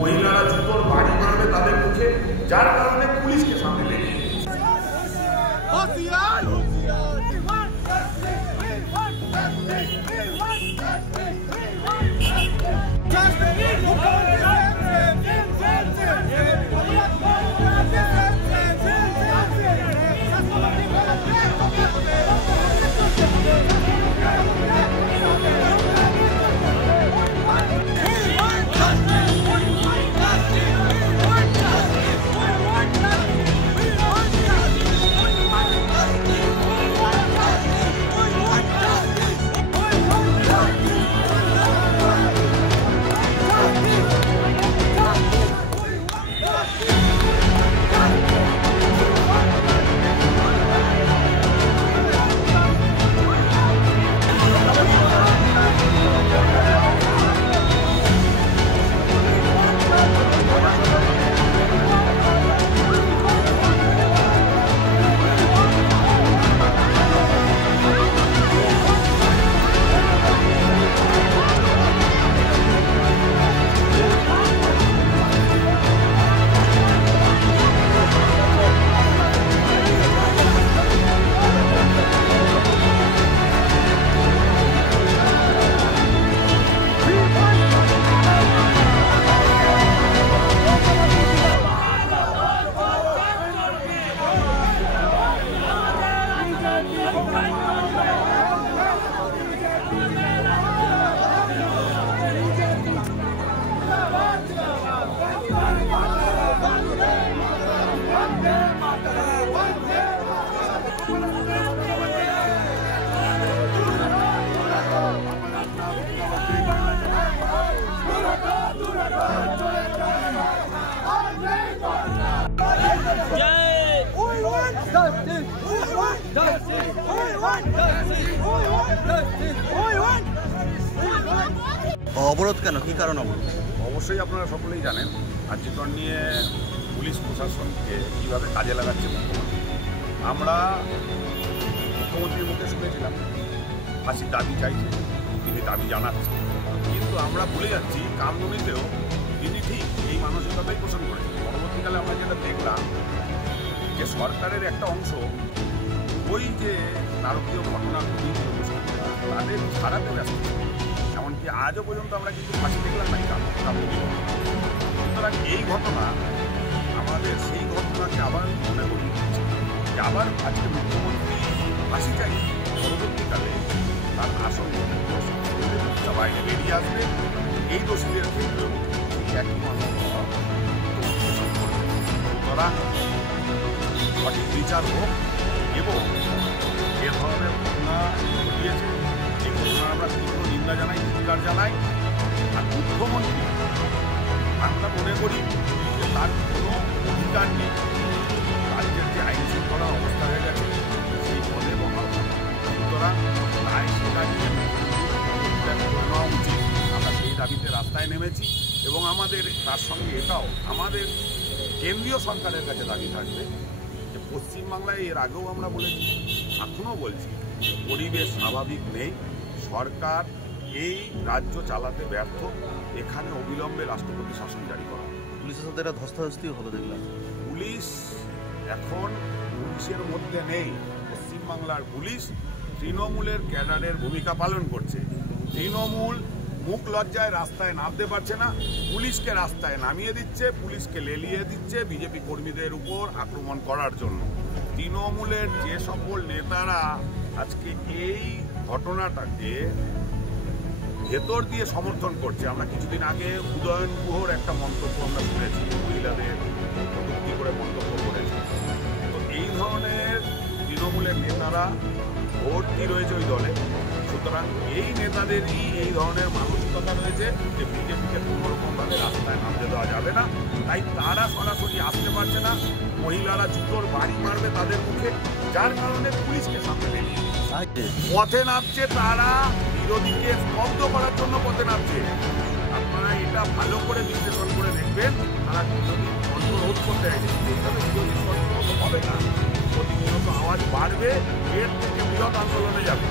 মহিলারা জুতোর বাড়ি মারবে তাদের মুখে, যার কারণে পুলিশকে সামনে লেগে অবরোধ কেন, কি কারণ অবরোধ? অবশ্যই আপনারা সকলেই জানেন আর্জিকর নিয়ে পুলিশ প্রশাসনকে কীভাবে কাজে লাগাচ্ছে মুখ্যমন্ত্রী। আমরা মুখ্যমন্ত্রীর মুখে শুনেছিলাম ফাঁসির দাবি চাইছে, তিনি দাবি জানাচ্ছেন, কিন্তু আমরা ভুলে যাচ্ছি কামদুনিতেও তিনি ঠিক এই মানসিকতাই পোষণ করেছেন। পরবর্তীকালে আমরা যেটা দেখলাম যে সরকারের একটা অংশ ওই যে নারকীয় ঘটনা ঘটিয়েছিল তাদের ছাড়াতে ব্যস্ত, এমনকি আজও পর্যন্ত আমরা কিন্তু ফাঁসি দেখলাম না কামদুনি। সুতরাং এই ঘটনা আমাদের সেই ঘটনাকে আবার মনে করিয়ে দিচ্ছে যে আবার আজকে মুখ্যমন্ত্রী ফাঁসি চাই, পরবর্তীকালে তার আসল বাইরে বেরিয়ে আসবে। এই দোষীদের ক্ষেত্রেও একই মানবতা করবে। সুতরাং সঠিক বিচার হোক এবং এ ধরনের ঘটনা ঘটিয়েছে এই ঘটনা আমরা তীব্র নিন্দা জানাই, ধিক্কার জানাই। আর মুখ্যমন্ত্রী আমরা মনে করি যে তার কোনো অধিকার নেই, রাজ্যের যে আইন শৃঙ্খলার অবস্থা হয়ে গেছে সেই পদে বহাল। সুতরাং তাই সেটা নিয়ে নেওয়া উচিত। আমরা সেই দাবিতে রাস্তায় নেমেছি এবং আমাদের তার সঙ্গে এটাও আমাদের কেন্দ্রীয় সরকারের কাছে দাবি থাকবে যে পশ্চিমবাংলায় এর আগেও আমরা বলেছি, এখনও বলছি, পরিবেশ স্বাভাবিক নেই, সরকার এই রাজ্য চালাতে ব্যর্থ, এখানে অবিলম্বে রাষ্ট্রপতি শাসন জারি করা। পুলিশের সাথে একটা ধস্তাধস্তিও হলো দেখলাম। পুলিশ এখন পুলিশের মধ্যে নেই। পশ্চিমবাংলার পুলিশ তৃণমূলের ক্যাডারের ভূমিকা পালন করছে। তৃণমূল মুখ লজ্জায় রাস্তায় নামতে পারছে না, পুলিশকে রাস্তায় নামিয়ে দিচ্ছে, পুলিশকে লেলিয়ে দিচ্ছে বিজেপি কর্মীদের উপর আক্রমণ করার জন্য। তৃণমূলের যে সকল নেতারা আজকে এই ঘটনাটাকে ভেতর দিয়ে সমর্থন করছে, আমরা কিছুদিন আগে উদয়ন গুহর একটা মন্তব্য আমরা শুনেছি, মহিলাদের কটূক্তি করে মন্তব্য করেছে। তো এই ধরনের তৃণমূলের নেতারা ভর্তি রয়েছে ওই দলে। সুতরাং এই নেতাদেরই এই ধরনের মানসিকতা রয়েছে যে বিজেপিকে কোনোরকমভাবে রাস্তায় নামতে দেওয়া যাবে না, তাই তারা সরাসরি আসতে পারছে না। মহিলারা জুতোর বাড়ি মারবে তাদের মুখে, যার কারণে পুলিশকে সামনে লেগে পথে নামছে। তারা বিরোধীকে স্তব্ধ করার জন্য পথে নামছে। আপনারা এটা ভালো করে বিশ্লেষণ করে দেখবেন, তারা বিরোধী কণ্ঠরোধ করতে চাইছে, এইভাবে বিরোধী কণ্ঠরোধ হবে না, প্রতিনিয়ত আওয়াজ বাড়বে, এর থেকে বৃহৎ আন্দোলনে যাবে।